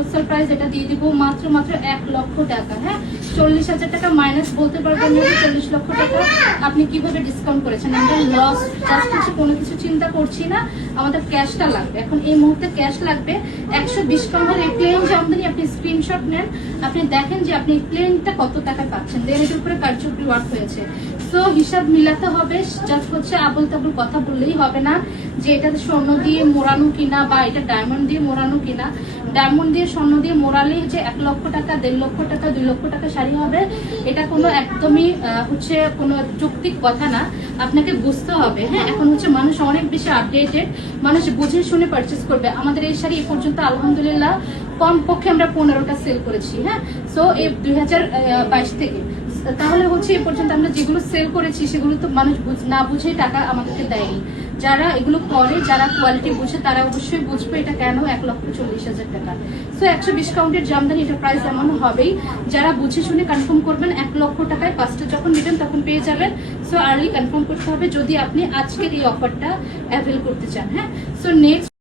Wholesale price এটা দিয়ে দিব মাত্র 1 লক্ষ টাকা। হ্যাঁ, 40,000 টাকা মাইনাস বলতে পারবেন না, 40 লক্ষ টাকা আপনি কিভাবে ডিসকাউন্ট করেছেন। আমরা লস জাস্ট কিছু কোনো কিছু চিন্তা করছি না, আমাদের ক্যাশটা লাগবে। এখন এই মুহূর্তে ক্যাশ লাগবে 120 কাউন্টার। এই প্লেন জামদানি আপনি স্ক্রিনশট নেন, আপনি দেখেন যে আপনি এই প্লেনটা কত টাকা পাচ্ছেন, দেন এর উপরে কারচুপি ওয়ার্ক হয়েছে। সো হিসাব মিলাতে হবে, জাস্ট হচ্ছে আবল তাবল কথা বললেই হবে না যে এটা স্বর্ণ দিয়ে মোড়ানো কিনা বা এটা ডায়মন্ড দিয়ে মোড়ানো কিনা। ডায়মন্ড দিয়ে স্বর্ণ দিয়ে মোড়ালে যে 1 লক্ষ টাকা 1.5 লক্ষ টাকা 2 লক্ষ টাকা শাড়ি হবে, এটা কোনো একদমই হচ্ছে কোনো যৌক্তিক কথা না, আপনাকে বুঝতে হবে। হ্যাঁ, এখন হচ্ছে মানুষ অনেক বেশি আপডেটেড, মানুষ বুঝে শুনে পারচেস করবে। আমাদের এই শাড়ি এ পর্যন্ত আলহামদুলিল্লাহ কমপক্ষে আমরা 15টা সেল করেছি। হ্যাঁ, সো এই 2022 থেকে, তাহলে হচ্ছে এ পর্যন্ত আমরা যেগুলো সেল করেছি সেগুলো তো মানুষ না বুঝেই টাকা আমাদেরকে দেয়নি। যারা এগুলো করে, যারা কোয়ালিটি বুঝে, তারা অবশ্যই বুঝবে এটা কেন 1,40,000 টাকা। সো 120 কাউন্টের জামদানি এটা প্রাইস এমন হবেই। যারা বুঝে শুনে কনফার্ম করবেন 1 লক্ষ টাকায় 5টা যখন নেবেন তখন পেয়ে যাবেন। সো আর্লি কনফার্ম করতে হবে যদি আপনি আজকের এই অফারটা অ্যাভেল করতে চান। হ্যাঁ, সো নেক্সট